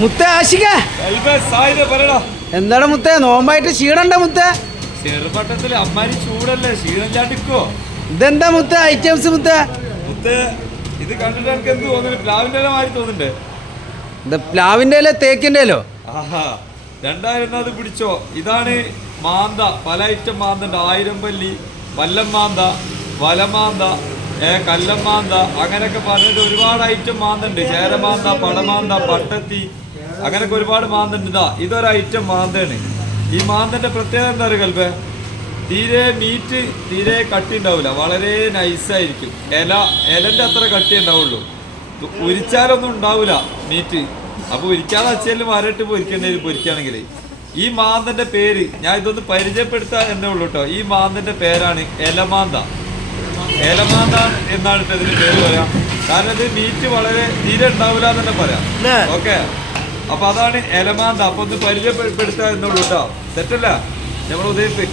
മുത്ത ആശിക. എന്താണ് മുത്തേ? നോമ്പായിട്ട് ക്ഷീണണ്ട മുത്തേ? ചെറുപട്ടത്തിൽ അമ്മാരി ചൂടല്ലേ ക്ഷീണില്ലാണ്ടിക്കോ ഇതെന്താ മുത്ത? ഐറ്റംസ് മുത്ത? മുത്തേ ഇത് കണ്ടിട്ട് എനിക്ക് എന്ത് തോന്നുന്നു? പ്ലാവിന്റെ ഇല മാതിരി തോന്നുന്നുണ്ട്. ഇത് പ്ലാവിന്റെ ഇല തേക്കിന്റെ ഇലോ ആഹാ രണ്ടായിരം അത് പിടിച്ചോ. ഇതാണ് മാന്ത. പല ഐറ്റം മാന്തണ്ട്. ആയിരം പല്ലി വല്ലം മാന്ത വലമാന്ത കല്ലം മാന്ത അങ്ങനെയൊക്കെ പറഞ്ഞിട്ട് ഒരുപാട് ഐറ്റം മാന്തണ്ട്. ചേരമാന്ത പടമാന്ത പട്ടത്തി അങ്ങനെയൊക്കെ ഒരുപാട് മാന്തണ്ട്. ഇതാ ഇതൊരു ഐറ്റം മാന്തയാണ്. ഈ മാന്തന്റെ പ്രത്യേകത എന്താ പറയുക കൽപ്പേ തീരെ മീറ്റ് തീരെ കട്ടി ഉണ്ടാവില്ല. വളരെ നൈസായിരിക്കും ഇല ഇലന്റെ അത്ര കട്ടി ഉണ്ടാവുള്ളൂ. ഉരിച്ചാലൊന്നും ഉണ്ടാവില്ല മീറ്റ് അപ്പൊ ഉരിക്കാതെ അച്ഛനിൽ വരട്ട് പൊരിക്കേണ്ടി പൊരിക്കുകയാണെങ്കിൽ ഈ മാന്തന്റെ പേര് ഞാൻ ഇതൊന്ന് പരിചയപ്പെടുത്താൻ എന്നേ ഉള്ളൂ കേട്ടോ ഈ മാന്തന്റെ പേരാണ് എലമാന്ത. എലമാന്ത എന്നാണ് ഇതിന് പേര് പറയാം. കാരണം ഇത് മീറ്റ് വളരെ തീരെ ഉണ്ടാവില്ല എന്ന് തന്നെ പറയാം ഓക്കെ? അപ്പൊ അതാണ് ഏലമാന്ത. അപ്പൊ ഒന്ന് പരിചയപ്പെടുത്താൻ എന്നുള്ളൂ കേട്ടോ തെറ്റല്ല? നമ്മൾ ഉദയത്ത്